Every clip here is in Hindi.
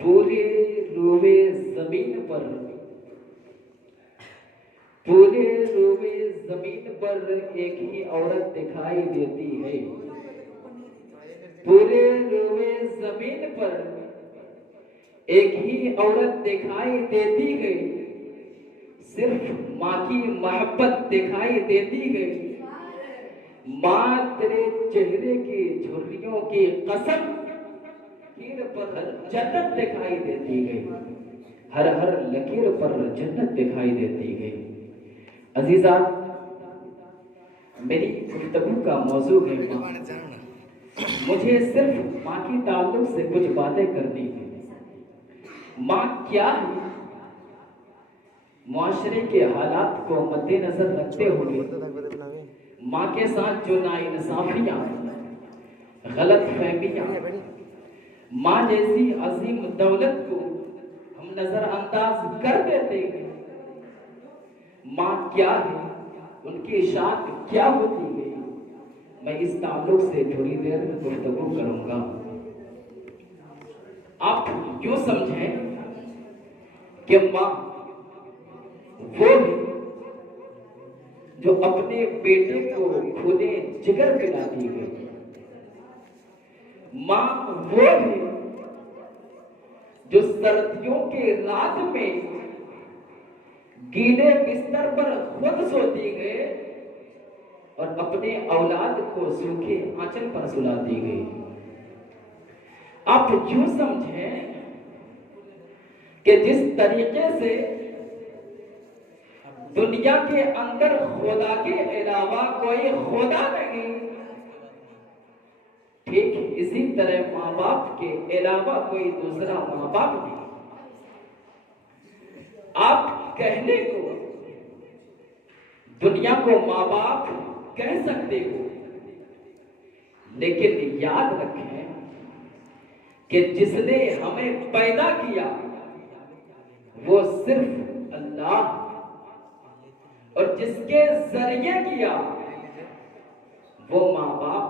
पूरे रोवे जमीन पर, पूरे रोवे जमीन पर एक ही औरत दिखाई देती है। पूरे रोवे जमीन पर एक ही औरत दिखाई देती है। सिर्फ माँ की मोहब्बत दिखाई देती है। माँ तेरे चेहरे की झुर्रियों की कसम लकीर पर जन्नत दिखाई देती है। हर हर लकीर पर जन्नत दिखाई देती है। अजीजा, मेरी गुफ्तगू का मौजू है माँ। मुझे सिर्फ माँ की ताल्लुक से कुछ बातें करनी है। माँ क्या है? मुआशरे के हालात को मद्देनजर रखते हुए माँ के साथ जो नाइंसाफियां, गलत फहमियां, माँ जैसी अजीम दौलत को हम नजरअंदाज कर देते हैं। माँ क्या है, उनकी शान क्या होती है, मैं इस ताल्लुक से थोड़ी देर में गुफ्तगू करूंगा। आप यूं समझें कि माँ वो है जो अपने बेटे को खूने जिगर पिलाती है। माँ वो है जो सर्दियों के रात में गीले बिस्तर पर खुद सोती है और अपने औलाद को सूखे आंचल पर सुलाती है। आप यूं समझें कि जिस तरीके से दुनिया के अंदर खुदा के अलावा कोई खुदा नहीं, ठीक इसी तरह माँ बाप के अलावा कोई दूसरा माँ बाप नहीं। आप कहने को दुनिया को माँ बाप कह सकते हो, लेकिन याद रखें कि जिसने हमें पैदा किया वो सिर्फ अल्लाह, और जिसके जरिए किया वो माँ बाप।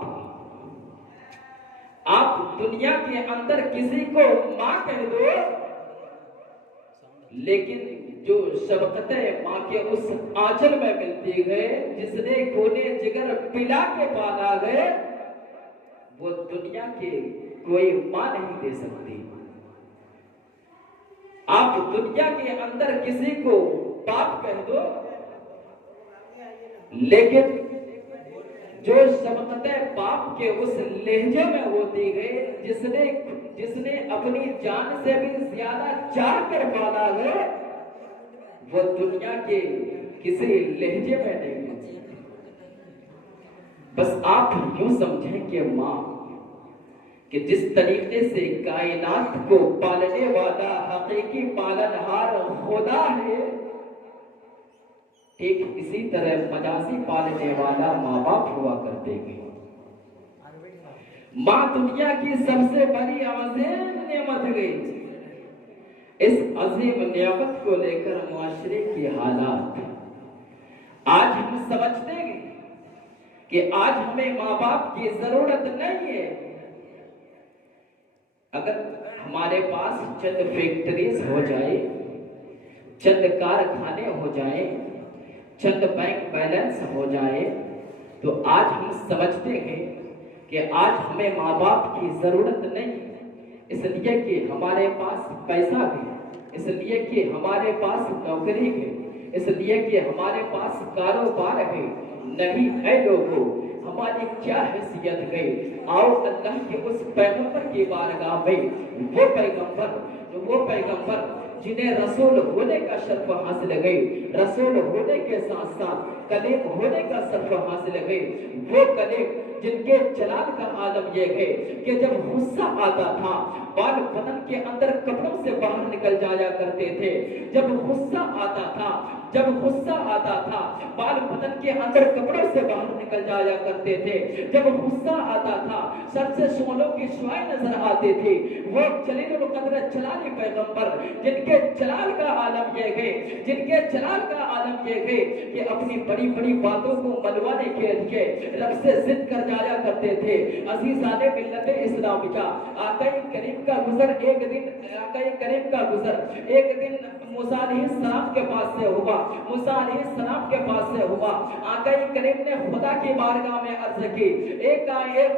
आप दुनिया के अंदर किसी को माँ कह दो, लेकिन जो शफकत माँ के उस आंचल में मिलती है, जिसने खूने जिगर पिला के पाला है, वो दुनिया के कोई माँ नहीं दे सकती। आप दुनिया के अंदर किसी को बाप कह दो, लेकिन जो शफकत बाप के उस लहजे में होती है, जिसने अपनी जान से भी ज्यादा चाह कर पाला है, वो दुनिया के किसी लहजे में नहीं होती। बस आप यूं समझें कि माँ कि जिस तरीके से कायनात को पालने वाला हकीकी पालनहार खुदा है, एक इसी तरह मजाजी पालने वाला माँ बाप हुआ करते हैं। माँ दुनिया की सबसे बड़ी अजीम नेमत है। इस अजीम नेमत को लेकर मुआशरे के हालात आज हम समझते हैं कि आज हमें माँ बाप की जरूरत नहीं है। अगर हमारे पास चंद फैक्ट्रीज हो जाए, चंद कारखाने हो जाए, चंद बैंक बैलेंस हो जाए, तो आज हम समझते हैं कि आज हमें माँ बाप की जरूरत नहीं, इसलिए कि हमारे पास पैसा है, इसलिए कि हमारे पास नौकरी है, इसलिए कि हमारे पास कारोबार है। नहीं है लोगों, हमारी क्या हैसियत है? आओ अल्लाह के उस पैगंबर की बारगाह में, वो पैगंबर जिन्हें रसूल होने का शर्फ हासिल है, रसूल होने के साथ साथ कलीम होने का शर्फ हासिल है, वो कलीम जिनके जलाल का आलम यह है कि जब गुस्सा आता था बाल बदन के अंदर कपड़ों से बाहर निकल जाया करते थे। जब गुस्सा आता था बाल बदन के अंदर कपड़ों से बाहर निकल जाया करते थे। जब गुस्सा आता था सर से सोलों की शुआएं नजर आती थी। वो जलीलुल कद्र जलाली पैगंबर जिनके जलाल का आलम यह है, कि अपनी बड़ी बड़ी बातों को मनवाने के लिए रब से जिद कर जाया करते थे। अज़ीज़ाने मिल्लत इस्लामिया, आक़ाए करीम का गुज़र एक दिन मूसा अलैहिस्सलाम के पास से हुआ। मूसा अलैहिस्सलाम के पास से हुआ। आक़ाए करीम ने खुदा की बारगाह में अर्ज़ की, एक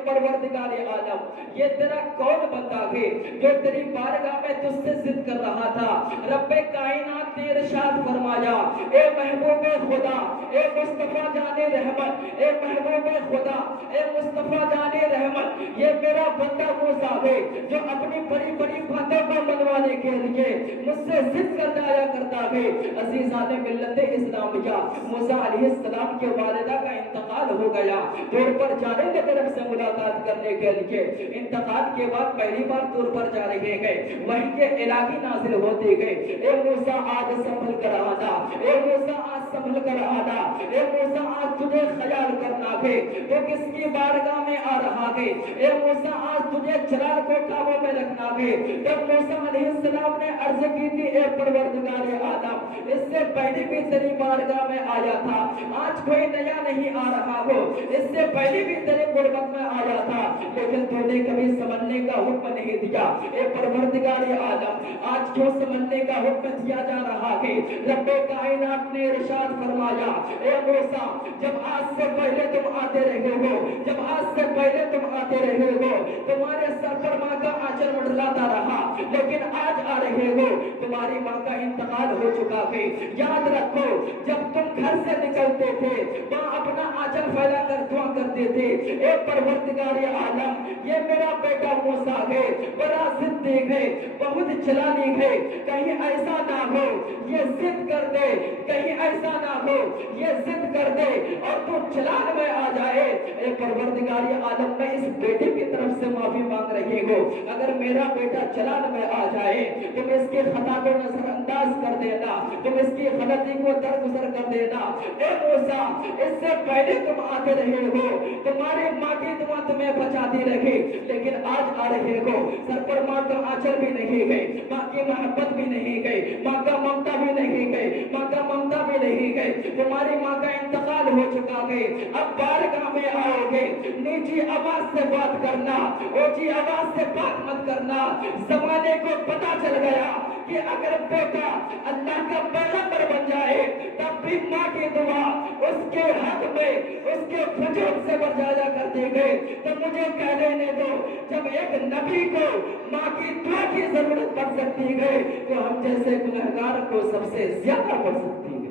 परवरदिगार आलम, ये तेरा कौन बंदा है जो तेरी बारगाह में तुझसे जिद कर रहा था। रब्बे कायनात ने इरशाद फरमाया, ए महबूबे खुदा, ए मुस्तफा जाने रहमत, ए महबूबे खुदा, ए मुस्तफा जाने रहमत, ये मेरा बंदा मूसा है जो अपनी बड़ी बड़ी बातों को मनवाने के लिए मुझसे जिद करता आया करता है। अज़ीज़ाने मिल्लत इस्लामिया, मूसा अलैहिस्सलाम के वालिदा का इंतकाल हो गया। दूर पर जाने की तरफ से मुलाकात करने के लिए इंतकाल के बाद पहली बार दूर पर जा रहे हैं। वहीं के इलाही नाज़िल होते गए, ए मूसा आज संभल कर आना, ए मूसा आज संभल कर आना, ए मूसा आज तुझे ख्याल करना है तो किसकी बारगाह में आ रहा है। ए मूसा आज तुझे जलाल को काबू में रखना है। जब मूसा अलैहिस्सलाम ने अर्ज़ की थी, ए परवरदिगार आलम, इससे पहले भी तेरी बारगाह में आया था, आज कोई नया नहीं आ रहा हो, इससे पहले भी तेरे गुरबत में आया था, लेकिन तूने कभी समझने का हुक्म नहीं दिया। ए परवरदिगार आलम, आज क्यों समझने का हुक्म दिया जा रहा है। रब्बे कायनात ने इरशाद फरमाया, ए मूसा, जब आज से पहले तुम आते रहे हो, जब आज से पहले तुम आते रहे हो, तुम्हारे सर पर माँ का आंचल मंडलाता रहा, लेकिन आज आ रहे हो, तुम्हारी माँ का इंतकाल हो चुका है। याद रखो, जब तुम घर से निकलते थे, माँ अपना आंचल फैला कर दुआ करते थे, ए परवरदिगार आलम, ये मेरा बेटा मूसा है, बड़ा जिद्दी है, बहुत चलानी है, कहीं ऐसा ना हो ये जिद कर दे, कहीं ऐसा ना हो ये जिद कर दे और तू चलान में आ जाए। ए परवरदिगार आलम, मैं इस बेटे की तरफ से माफी मांग रही हूँ। अगर मेरा बेटा चलान में आ जाए, तुम इसके खता को नजरअंदाज कर देना, तुम इसकी गलती को दरगुजर कर देना। ए मूसा, इससे पहले तुम आते रहे हो, तुम्हारी माँ की दुआ तुम्हें बचाती रही, लेकिन आज आ रहे हो, सर पर माँ का आंचल भी नहीं गई, माँ की मोहब्बत भी नहीं गई, माँ का ममता भी नहीं गई, माँ का ममता भी नहीं गई, तुम्हारी माँ का इंतकाल हो चुका है। अब बारगाह में आओगे, नीची आवाज से बात करना, ऊंची आवाज से बात मत करना। जमाने को पता चल गया कि अगर बेटा अल्लाह का पैगंबर बन जाए, तब भी माँ की दुआ उसके हक में, उसके वजूद से बजाया करते गए। तो मुझे कह देने दो, जब एक नबी को माँ की दुआ की जरूरत पड़ सकती है, तो हम जैसे गुनहगार को सबसे ज्यादा पड़ सकती है।